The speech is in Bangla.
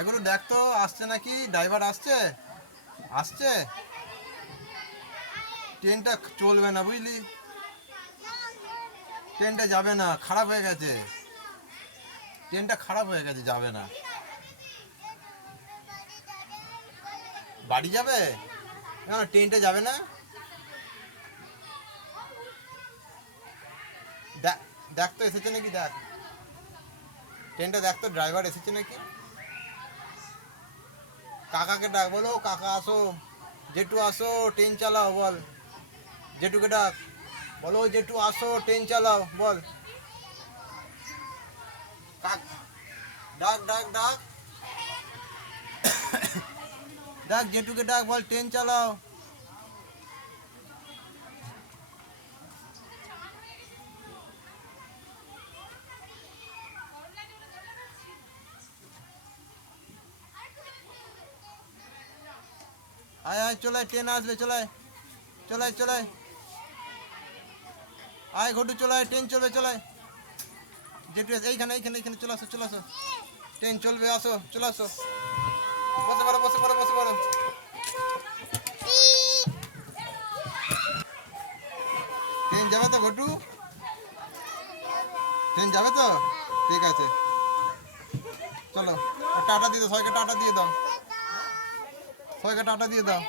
এগুলো দেখ তো আসছে নাকি, ড্রাইভার আসছে আসছে। ট্রেনটা চলবে না বুঝলি, ট্রেনটা যাবে না, খারাপ হয়ে গেছে, ট্রেনটা খারাপ হয়ে গেছে, যাবে না। বাড়ি যাবে না, ট্রেনটা যাবে না। দেখ, দেখ তো এসেছে নাকি, দেখ ট্রেনটা, দেখ তো ড্রাইভার এসেছে নাকি। কাকাকে ডাক, বলো কাকা আসো, জেঠু আসো ট্রেন চালাও বল, জেঠুকে ডাক, বলো জেঠু আসো ট্রেন চালাও বল। কাক, ডাক ডাক ডাক ডাক, জেঠুকে ডাক, বল ট্রেন চালাও। আয় আয় চলে, ট্রেন আসবে, চলে চলে চলে, আয় ঘটু চলে, ট্রেন চলবে, চলে জেঠু এইখানে এইখানে এইখানে, চলে আসো চলে আসো, ট্রেন চলবে, আসো চলে আসো, বসে পড়ো বসে পড়ো বসে পড়ো। ট্রেন যাবে তো ঘটু, ট্রেন যাবে তো, ঠিক আছে চলো, টাটা দিয়ে দাও সবাইকে, টাটা দিয়ে দাও সবাইকে, টাটা দিয়ে দাও।